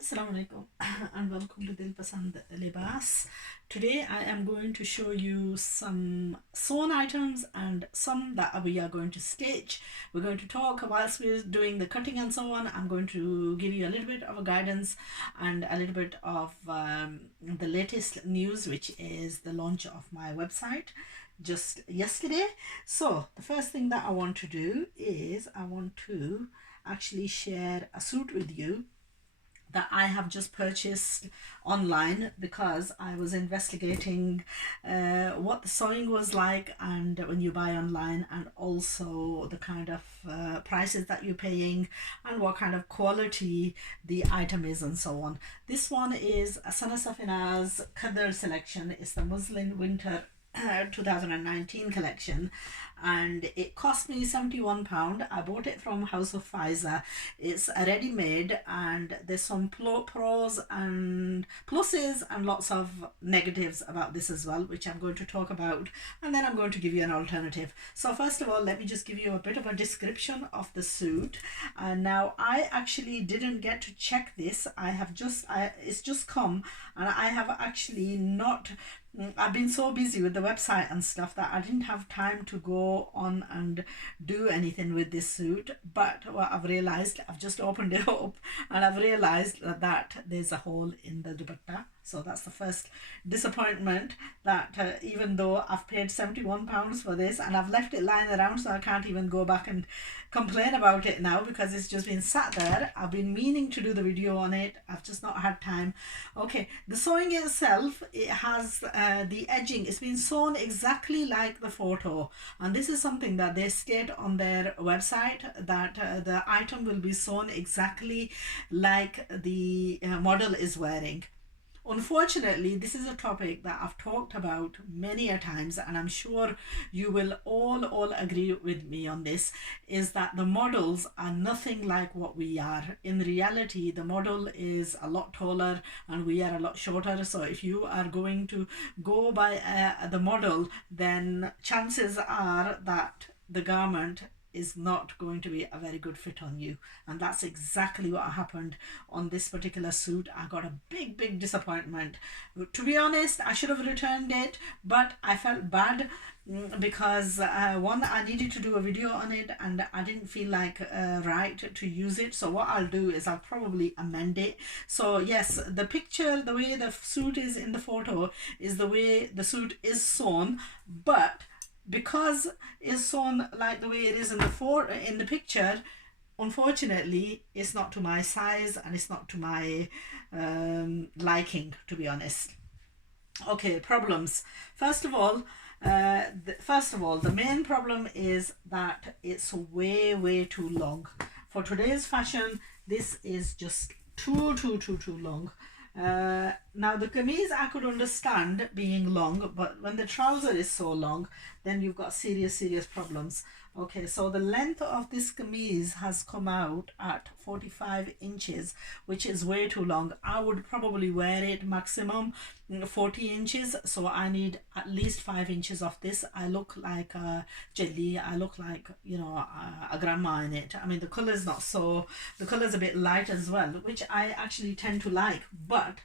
Assalamu alaikum and welcome to Dil Pasand Libas. Today I am going to show you some sewn items and some that we are going to stitch. We're going to talk whilst we're doing the cutting and so on. I'm going to give you a little bit of a guidance and a little bit of the latest news, which is the launch of my website just yesterday. So the first thing that I want to do is I want to actually share a suit with you that I have just purchased online because I was investigating what the sewing was like and when you buy online, and also the kind of prices that you're paying and what kind of quality the item is and so on. This one is a safinaz Qadr selection. It's the muslin winter 2019 collection, and it cost me £71. I bought it from House of Pfizer. It's a ready made, and there's some pros and pluses and lots of negatives about this as well, which I'm going to talk about, and then I'm going to give you an alternative. So first of all, let me just give you a bit of a description of the suit. And now I actually didn't get to check this. It's just come, and I have actually not, I've been so busy with the website and stuff that I didn't have time to go on and do anything with this suit. But what I've realized, I've just opened it up and I've realized that there's a hole in the dupatta. So that's the first disappointment, that even though I've paid £71 for this and I've left it lying around, so I can't even go back and complain about it now because it's just been sat there. I've been meaning to do the video on it. I've just not had time. Okay, the sewing itself, it has the edging. It's been sewn exactly like the photo. And this is something that they state on their website, that the item will be sewn exactly like the model is wearing. Unfortunately, this is a topic that I've talked about many a times, and I'm sure you will all agree with me on this, is that the models are nothing like what we are. In reality, the model is a lot taller and we are a lot shorter. So if you are going to go by the model, then chances are that the garment is not going to be a very good fit on you. And that's exactly what happened on this particular suit. I got a big disappointment. To be honest, I should have returned it, but I felt bad because one, I needed to do a video on it and I didn't feel like right to use it. So what I'll do is I'll probably amend it. So yes, the picture, the way the suit is in the photo is the way the suit is sewn, but because it's sewn like the way it is in the picture, unfortunately it's not to my size and it's not to my liking, to be honest. Okay, problems. First of all, the main problem is that it's way too long. For today's fashion, this is just too long. Now the kameez I could understand being long, but when the trouser is so long, then you've got serious problems. Okay, so the length of this kameez has come out at 45 inches, which is way too long. I would probably wear it maximum 40 inches, so I need at least 5 inches of this. I look like a jelly. I look like, a grandma in it. I mean, the color's not so, the color's a bit light as well, which I actually tend to like, but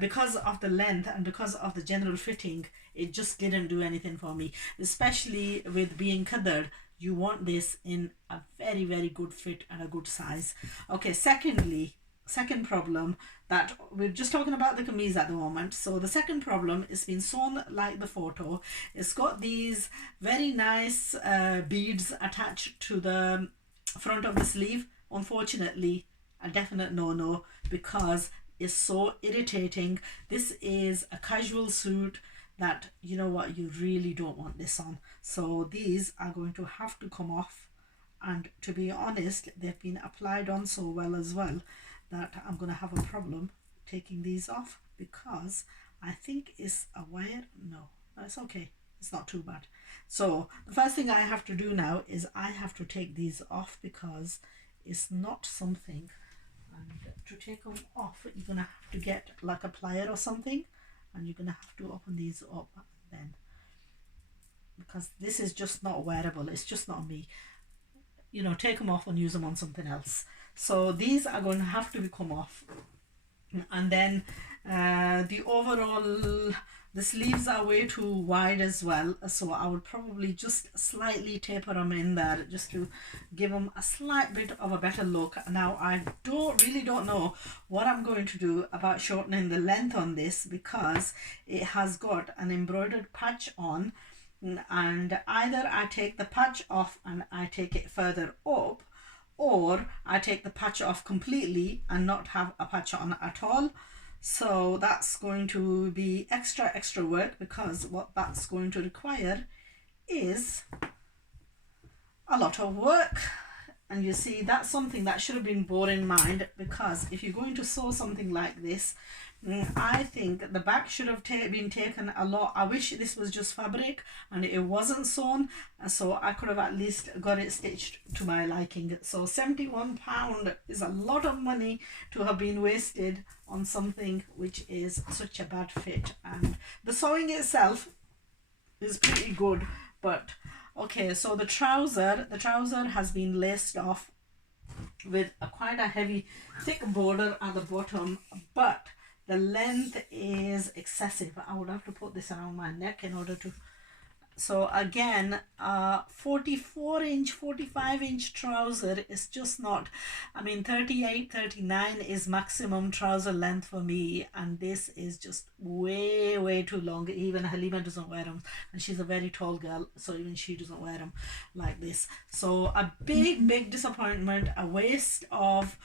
because of the length and because of the general fitting, it just didn't do anything for me, especially with being covered. You want this in a very good fit and a good size. Okay, second problem, that we're just talking about the kameez at the moment. So the second problem is been sewn like the photo. It's got these very nice beads attached to the front of the sleeve. Unfortunately, a definite no because it's so irritating. This is a casual suit that, you know what, you really don't want this on. So these are going to have to come off, and to be honest, they've been applied on so well as well that I'm going to have a problem taking these off, because I think it's a wire. No, that's okay, it's not too bad. So the first thing I have to do now is I have to take these off, because it's not something, and to take them off you're gonna have to get like a plier or something, and you're gonna have to open these up then, because this is just not wearable. It's just not me. Take them off and use them on something else. So these are going to have to come off. And then the overall, the sleeves are way too wide as well, so I would probably just slightly taper them in there just to give them a slight bit of a better look. Now I really don't know what I'm going to do about shortening the length on this, because it has got an embroidered patch on, and either I take the patch off and I take it further up, or I take the patch off completely and not have a patch on at all. So that's going to be extra work, because what that's going to require is a lot of work. And you see, that's something that should have been borne in mind, because if you're going to sew something like this, I think the back should have been taken a lot. I wish this was just fabric and it wasn't sewn, so I could have at least got it stitched to my liking. So £71 is a lot of money to have been wasted on something which is such a bad fit. And the sewing itself is pretty good, but okay, so the trouser has been laced off with quite a heavy thick border at the bottom, but the length is excessive. I would have to put this around my neck in order to. So again, 44-inch, 45-inch trouser is just not, I mean 38, 39 is maximum trouser length for me, and this is just way too long. Even Halima doesn't wear them, and she's a very tall girl, so even she doesn't wear them like this. So a big disappointment, a waste of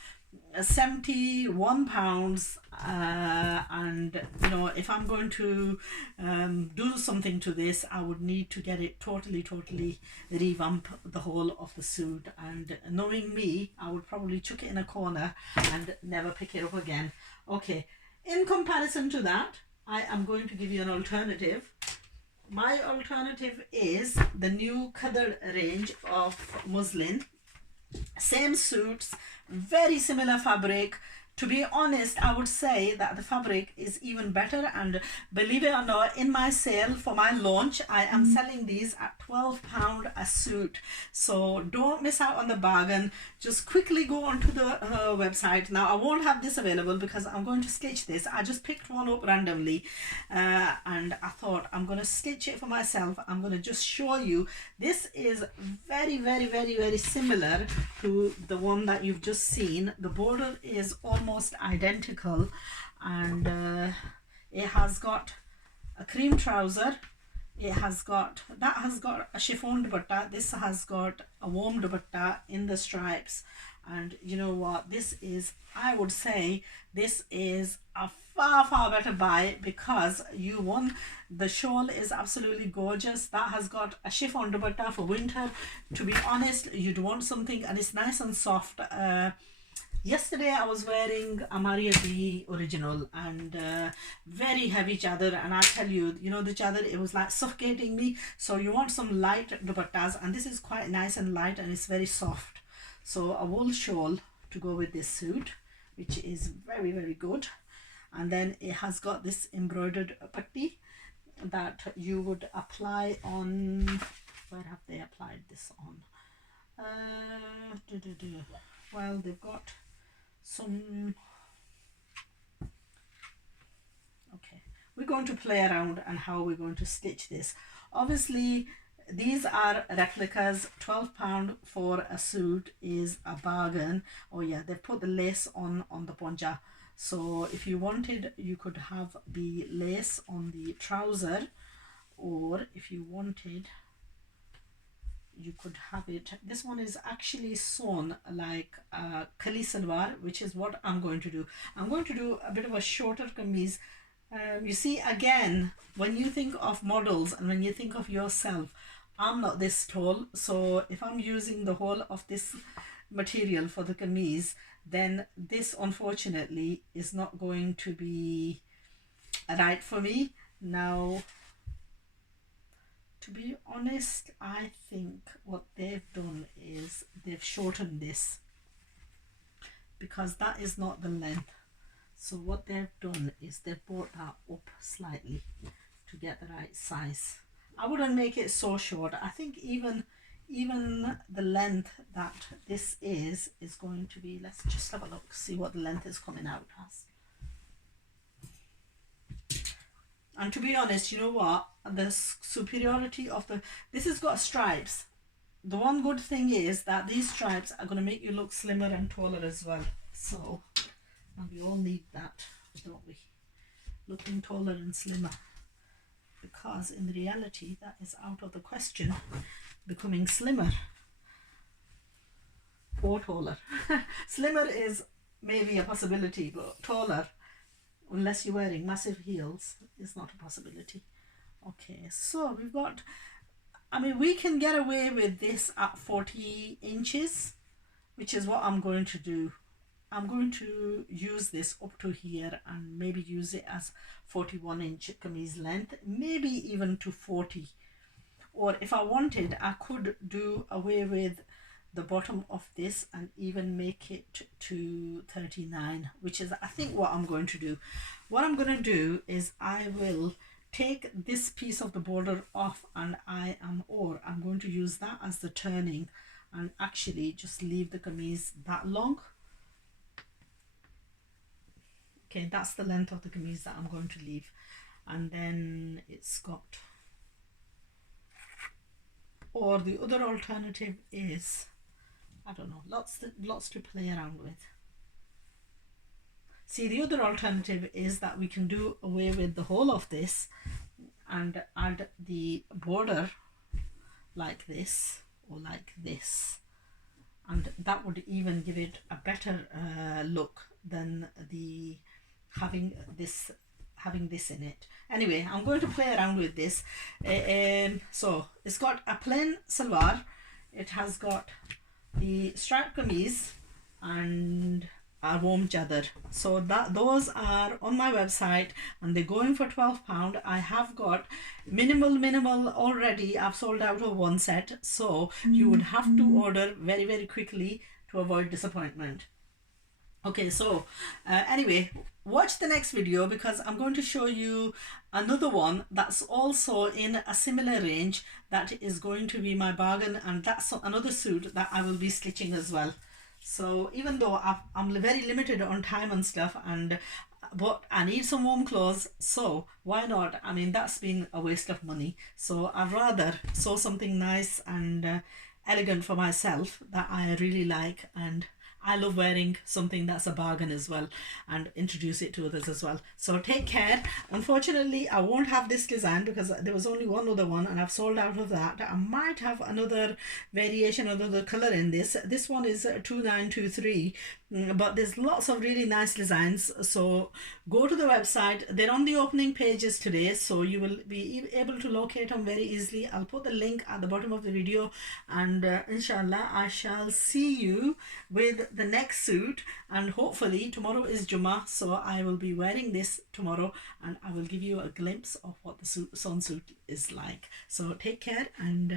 £71, and you know, if I'm going to do something to this, I would need to get it totally revamp the whole of the suit. And knowing me, I would probably chuck it in a corner and never pick it up again. Okay, in comparison to that, I am going to give you an alternative. My alternative is the new Qadr range of muslin. Same suits, very similar fabric. To be honest, I would say that the fabric is even better, and believe it or not, in my sale for my launch, I am selling these at £12 a suit. So don't miss out on the bargain. Just quickly go onto the website. Now I won't have this available because I'm going to stitch this. I just picked one up randomly, and I thought I'm going to stitch it for myself. I'm going to just show you. This is very similar to the one that you've just seen. The border is almost identical, and it has got a cream trouser. It has got, that has got a chiffon dupatta. This has got a warm dupatta in the stripes. And you know what, this is, I would say this is a far better buy, because you won. The shawl is absolutely gorgeous. That has got a chiffon dupatta for winter. To be honest, you'd want something, and it's nice and soft. Yesterday I was wearing a Maria B original, and very heavy chadar, and I tell you, you know, the chadar, it was like suffocating me. So you want some light dupattas, and this is quite nice and light, and it's very soft. So a wool shawl to go with this suit, which is very good. And then it has got this embroidered patti that you would apply on, where have they applied this on? Well, they've got some, okay, we're going to play around and how we're going to stitch this. Obviously these are replicas. £12 for a suit is a bargain. Oh yeah, they've put the lace on the poncha. So if you wanted, you could have the lace on the trouser, or if you wanted, you could have it. This one is actually sewn like a kali salwar, which is what I'm going to do. I'm going to do a bit of a shorter kameez. You see, again, when you think of models and when you think of yourself, I'm not this tall, so if I'm using the whole of this material for the kameez, then this unfortunately is not going to be right for me. Now, to be honest, I think what they've done is they've shortened this, because that is not the length. So what they've done is they've brought that up slightly to get the right size. I wouldn't make it so short. I think even even the length that this is going to be, let's just have a look, see what the length is coming out as. And to be honest, you know what, the superiority of this has got stripes. The one good thing is that these stripes are going to make you look slimmer and taller as well. So, and we all need that, don't we? Looking taller and slimmer. Because in reality, that is out of the question, becoming slimmer or taller. Slimmer is maybe a possibility, but taller, unless you're wearing massive heels, is not a possibility. Okay, so we've got, I mean, we can get away with this at 40 inches, which is what I'm going to do. I'm going to use this up to here and maybe use it as 41-inch kameez length, maybe even to 40. Or if I wanted, I could do away with the bottom of this and even make it to 39, which is I think what I'm going to do. What I'm going to do is I will take this piece of the border off, and I'm going to use that as the turning and actually just leave the kameez that long. Okay, that's the length of the kameez that I'm going to leave. And then it's got, or the other alternative is, I don't know, lots to play around with. See, the other alternative is that we can do away with the whole of this and add the border like this or like this, and that would even give it a better look than the having this in it. Anyway, I'm going to play around with this. So it's got a plain salwar, it has got the striped kameez and a warm chadar. So those are on my website and they're going for £12. I have got minimal already. I've sold out of one set, so you would have to order very quickly to avoid disappointment. Okay, so anyway, watch the next video because I'm going to show you another one that's also in a similar range that is going to be my bargain, and that's another suit that I will be stitching as well. So even though I'm very limited on time and stuff, but I need some warm clothes, so why not? I mean, that's been a waste of money, so I'd rather sew something nice and elegant for myself that I really like, and I love wearing something that's a bargain as well, and introduce it to others as well. So take care. Unfortunately, I won't have this design because there was only one other one and I've sold out of that. I might have another variation, another color in this. This one is 2923, but there's lots of really nice designs. So go to the website. They're on the opening pages today, so you will be able to locate them very easily. I'll put the link at the bottom of the video, and inshallah I shall see you with the next suit. And hopefully tomorrow is Jummah, so I will be wearing this tomorrow and I will give you a glimpse of what the sewn suit is like. So take care, and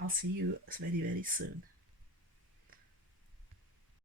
I'll see you very soon.